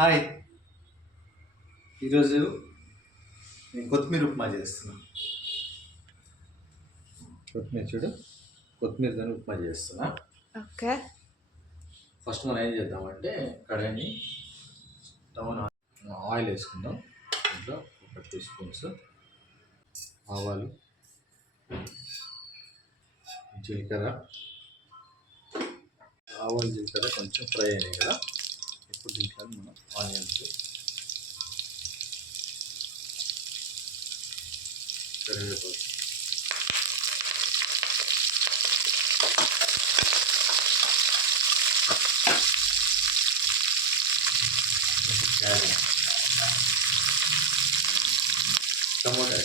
Hi. ఈరోజు నేను కొత్తిమీర ఉప్మా చేస్తున్నాను. కొత్తిమీర చూడు, కొత్తిమీరతో ఉప్మా చేస్తున్నా. ఓకే. ఫస్ట్ మనం ఏం చేద్దామంటే కడాయిని స్టవ్ ఆయిల్ వేసుకుందాం. ఇంట్లో ఒక 2 స్పూన్స్ ఆవాలు, జీలకర్ర. ఆవాలు జీలకర్ర కొంచెం ఫ్రై అయినాయి కదా, ఇప్పుడు దీంట్లో మనం ఆనియన్స్, కరివేపాకు, క్యారెట్, టమోటా.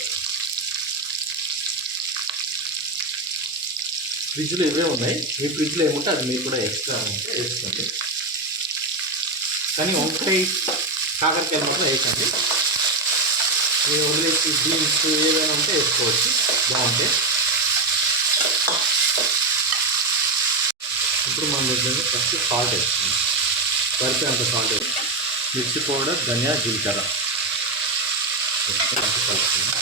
ఫ్రిడ్జ్లో ఇవే ఉన్నాయి. మీ ఫ్రిడ్జ్లో ఏముంటే అది మీరు కూడా ఎక్స్ట్రా ఉంటే వేసుకోండి, కానీ వంకాయ కాకరకాయలు మాత్రం వేయకండి. మీరు వదిలేసి బీన్స్ ఏదైనా ఉంటే వేసుకోవచ్చు, బాగుంటాయి. ఇప్పుడు మనం దగ్గర ఫస్ట్ సాల్ట్ వేసుకుందాం. సరిపోయేంత సాల్ట్ వేసుకుందాం. మిర్చి పౌడర్, ధనియా, జీలకర్ర వేసుకొని కలుపుకుందాం.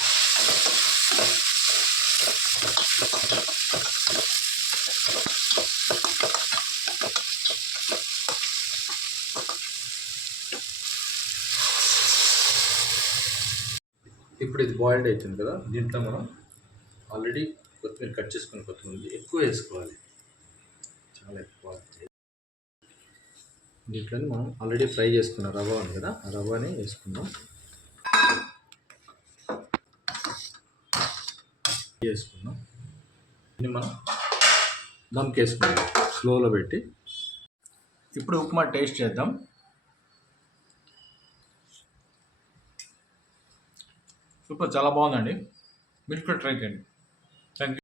ఇప్పుడు ఇది బాయిల్డ్ అవుతుంది కదా, దీంట్లో మనం ఆల్రెడీ కొత్తిమీర కట్ చేసుకుని కొత్తిమీర ఎక్కువ వేసుకోవాలి, చాలా ఎక్కువ. దీంట్లో మనం ఆల్రెడీ ఫ్రై చేసుకున్న రవ్వ ఉంది కదా, ఆ రవ్వని వేసుకుందాం. వేసుకుందాం. దీన్ని మనం దమ్కి వేసుకుందాం స్లోలో పెట్టి. ఇప్పుడు ఉప్మా టేస్ట్ చేద్దాం. సూపర్, చాలా బాగుందండి. మీరు కూడా ట్రై చేయండి. Thank you.